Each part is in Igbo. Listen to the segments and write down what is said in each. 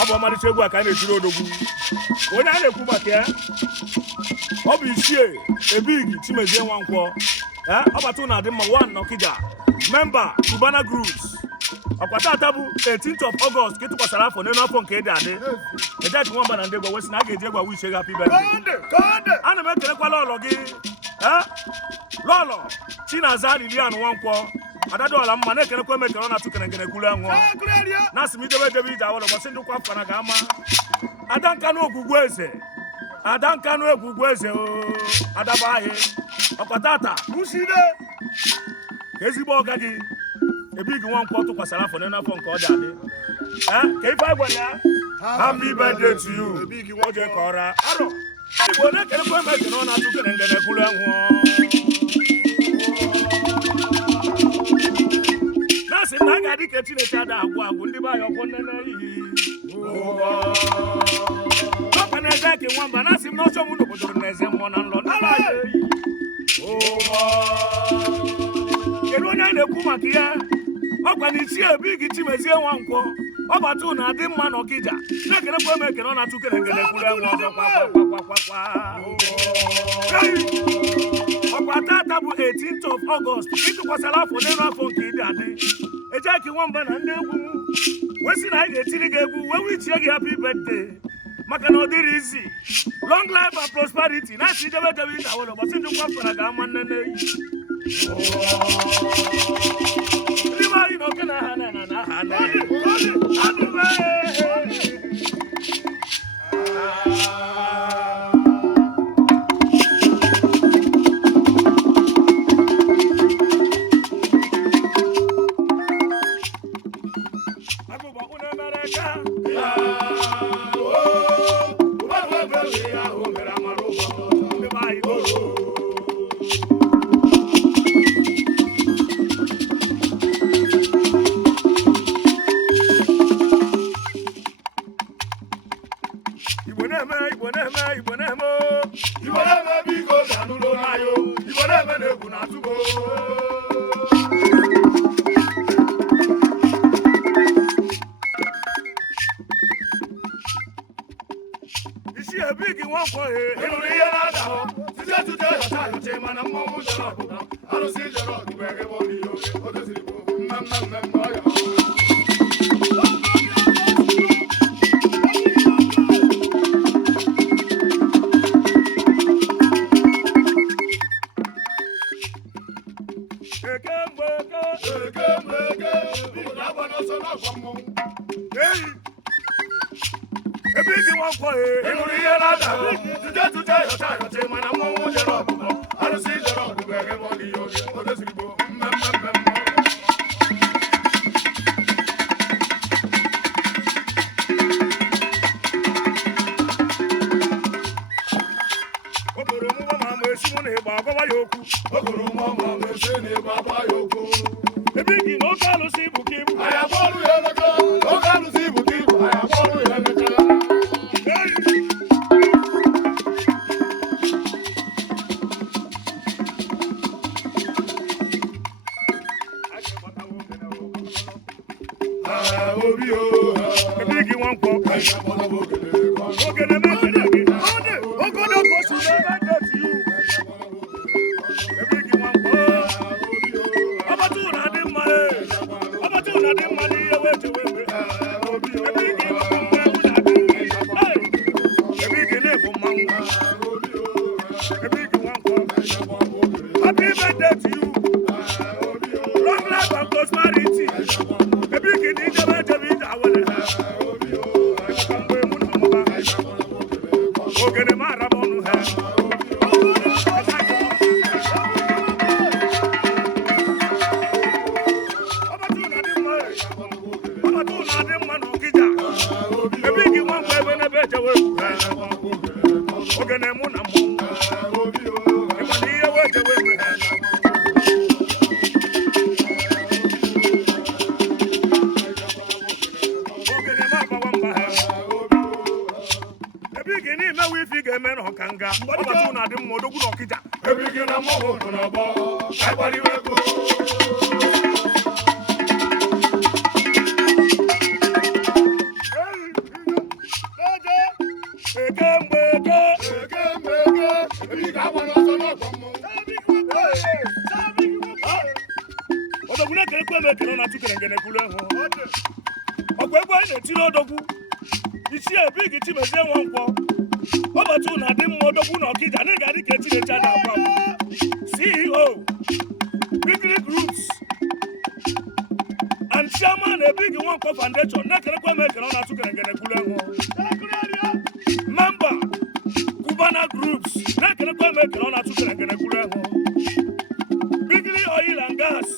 Ọbụ mmadụ egwu aka na-etiri odogwu. Onye a na-ekwu maka ya. Ọ bụ Ichie Abig Chimezie Nwankwo. Obata na-adị mma 1 n'Ọkịja. Member Cubana Groups. Ọkwata ata bụ 18th of August ka ịtụkwasara afọ n'elu afọ nke ịdị adị. Ejechi nwamba na ndị egwu wesi na a ga-eji egwu Ichie happy birthday. Ana m ekelekwala ọlọ gị. Lọlọ Chinaza Lilian Nwankwo. Adadola mma na-ekenekwa emekere ọ na-atụ kere ngene kwuru anwụ. Na-asị m idebe ije awọrọ gbasị ndị kwa fana ga-ama. Ada Nkanu Ogwugwu Eze. Ada Nkanu Ogwugwu Eze Adaba ahị. Ọkwatata uside ka ezigbo ọga gị Abig Nwankwo tụkwasara afọ n'elu afọ nke ọ dị adị. Ka ife agwa ya happy birthday to you Abig Nwoje ka ọra arọ Igbo na-ekenekwa emekere ọ na-atụ kere ngene kwuru anwụ. Na-asị na a ga-adị ka Chineke ada agwụ ndị be anyị ọkwọ nnene iyi ọkwa na-eze ka nwamba na-asị m na ọchọ m n'obodo na-eze mmụọ na nlọ kedu onye anyị na-ekwu maka ya ọkwa na Ichie Abig Chimezie Nwankwo Obata na-adị mma n'Ọkịja na-ekenekwa emekere ọ na-atụ kere ngene kwuru enwe ọzọ Ọkwatata bụ 18th of August ịtụkwasara afọ n'elu afọ nke ịdị adị. Ejeki nwamba na ndị egwu wesi na anyị ga-etiri gị egwu wee wichie gị happy birthday maka na ọ dịrị izi long life and prosperity na-asị idebe ije awụlọ gbasị ndị kwafara ga-ama nnene ndị be anyị na oke na aha na aha Ichie Abig Nwankwo ịnụrụ ihe na-ada ahụ site tụte ọcha mana mmọnwụ jere ọbụla arụsị jere ọgụgụ ege bụ ihe oge o doziri bụ mmemme ọya Abig Nwankwo ịnụrụ ihe na-ada ahụ tụte ọcha mana mmọnwụ jere ọbụla arụsị jere ọgụgụ ege bụ ihe oge o doziri bụ mmemme okoro mụọ ma esi mụ na ịgba agwawa ya okwu okoro mụọ ma esi na ịgba agwa ya okwu Abig na oke alụsị ibu ka ibu anyị agbọrụ ya emeka oke alụsị ibu ka ibu anyị agbọrụ ya emeka Abig Nwankwo ogene mekene gị ogodo gosi n'ebe dị you Abig Nwankwo Obata na-adị mma Obata na-adị mma n'ihe wee chewe mgbe Abig na-ebu mmanwụ Abig Nwankwo happy birthday to you long life and prosperity Abig na ijebe ije awele ogene mara bọnụ ha Obata na-adị mma n'Ọkịja Abig Nwankwo ebe n'ebe ejewe ha ogene mụ na mmọnwụ ịma na ihe wee jewe eme ha ogene ma agbawa mba ha Abig n'imewe ife ị ga-eme n'ọka nga Obata na-adị mma odogwu n'Ọkịja Abig na mmọnwụ nọ n'ọgbọ agbariwe ego ahụ ọgwụ egwu anyị na-etiri odogwu Ichie Abig Chimezie Nwankwo Obata na adị mma odogwu na Ọkịja na ịga dịka Chinecha na-agwa CEO BIGLY Groups and Chairman Abig Nwankwo Foundation na-ekerekwa m ekere ọ na-atụ kerekere kwuru ahụ Member Cubana Groups na-ekerekwa m ekere ọ na-atụ kerekere kwuru ahụ BIGLY Oil and Gas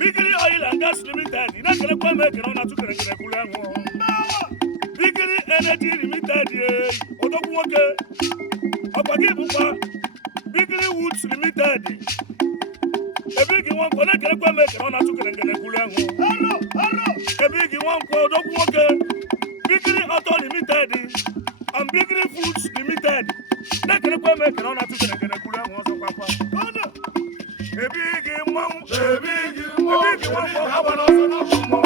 BIGLY Oil and Gas Limited na-ekerekwa m ekere ọ na-atụ kerekere kwuru ahụ BIGLY Energy Limited odogwu nwoke ọkwa gị bụkwa BIGLY Woods Limited Abig Nwankwo na-ekerekwa m ekere ọ na-atụ kerekere kwuru ahụ Abig Nwankwo odogwu nwoke BIGLY Auto Limited and BIGLY Foods Limited na-ekerekwa m ekere ọ na-atụ kerekere kwuru ahụ ọzọ kwakwa Abig Nwankwo agba n'ọsọ n'afọ mmụọ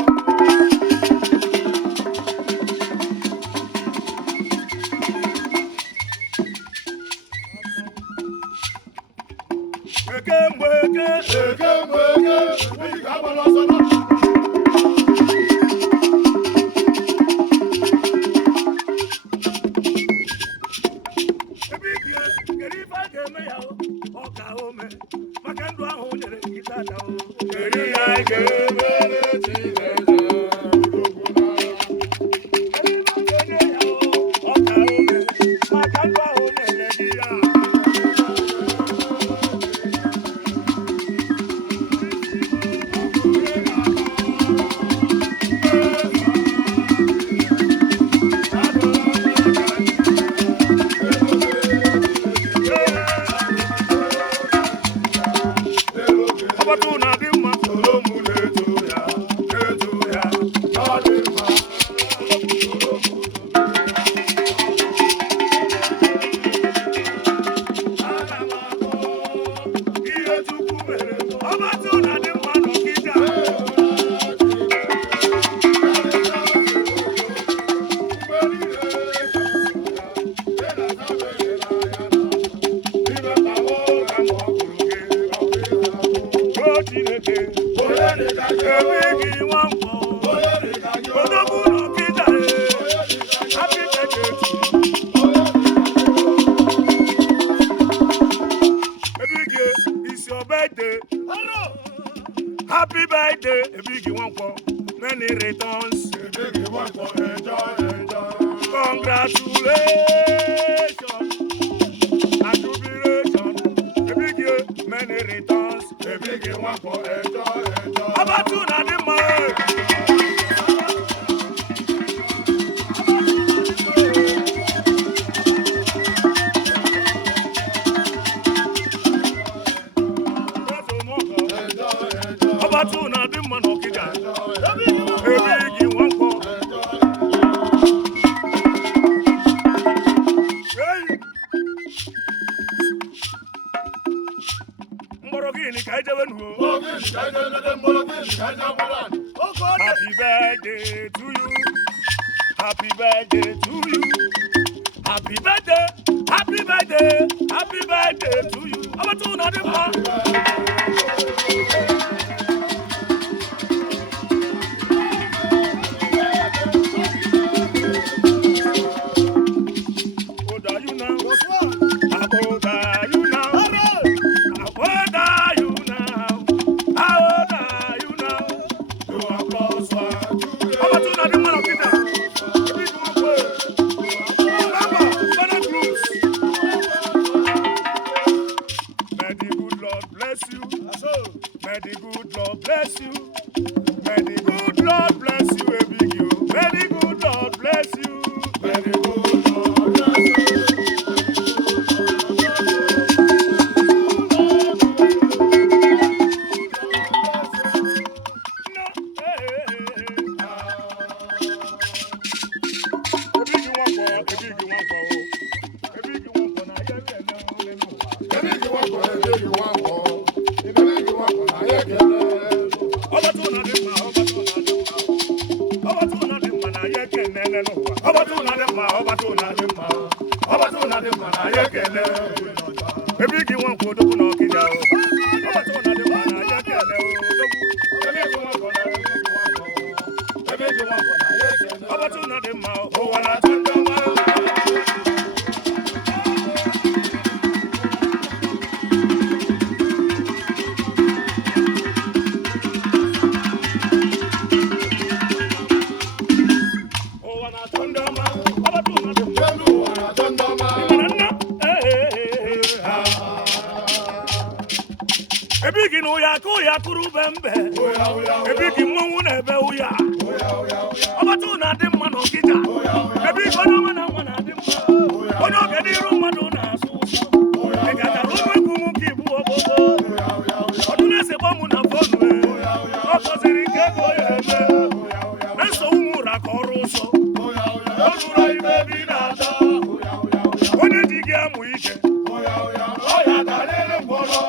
Happy birthday, Abig Nwankwo. Many returns. Abig Nwankwo, enjoy. Congratulations and jubilation. Abig, many returns. Abig Nwankwo, enjoy. Obata na dị mma. Obata na dị mma n'Ọkịja. Abig Nwankwo. Happy birthday to you. Happy birthday to you. Happy birthday. Happy birthday. Happy birthday to you. Obata na dị mma. May the good Lord bless you. May the good Lord bless you, Abig. May the good Lord bless you. May the good Lord bless you. Abig Nwankwo odogwu n'Ọkịja. Obata na dị mma na ya ekele odogwu. Obata na dị mma ụwa na-atụ ndị ọma Abig no ya ko ya kuru bembe Abig mwangu na ebe uya Obata na dị mma no kita Abig ono na wana dị mma ono gediru mmadụ na asụ e ga rume kumu kibu obobo oduna se bomu na fonu o koziri nke go yeme na so umura ka ọrụ ụsọ odura ibe bi na ata onye dị gị amụ ike oya dalele mgbọrọ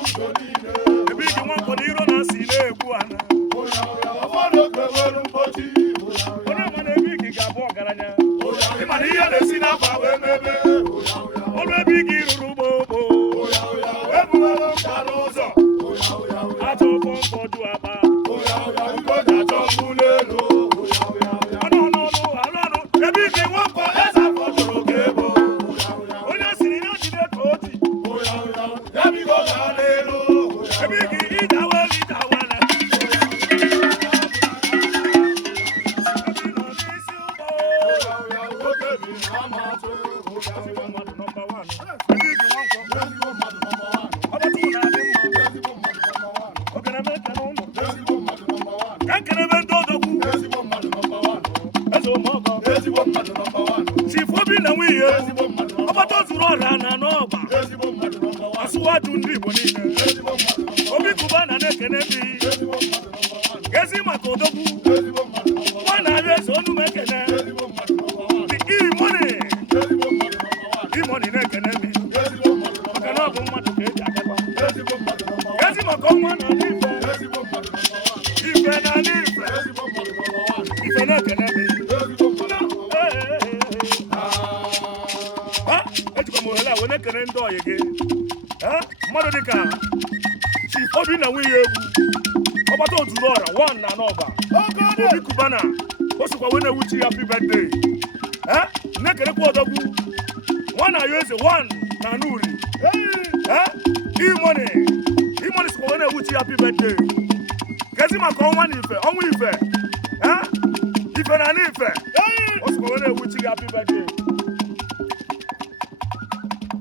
Abig Nwankwo n'iro na si na-egbu ana onye mana Abig ga-abụ ọgaranya ịmana ihe na-esi n'afọ wee mebe ọrụ Abig rụrụ ugbo ebughara nka n'ụzọ achọ ọkọ mkpọju akpa achọ mkpụrụ elu ọnụ Abig Nwankwo eze fọdụrụ ka ebo onye siri na jide ka oti Abig ọgara elu Abig idawele Obata zuru ọra na n'ọgba asụwaju ndị Igbo niile obi kuba na na-ekene bi gezi maka odogwu nwa na-arịa eze onu m ekene imoni na-ekene bi maka na ọ bụ mmadụ ka eji agagba gezi maka ọnwa na ala ife na ala ife na-ekene bi wene kene ndị ọyị gị mmadụ dịka Chief Obi na nwunye egwu Obata ozuru ọra 1 na n'ọba Obi Kubana o sikwa wene wuchi happy birthday na-ekenekwa odogwu nwa na ayo eze 1 na n'uri imoni sikwa wene wuchi happy birthday kezi maka ọnwa na ife ọnwa ife ife na n'ife o sikwa wene wuchi happy birthday.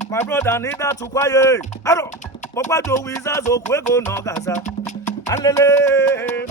My brother need that to quiet. Aro, Papa Joe Wizards or Quego no Gaza. Alele,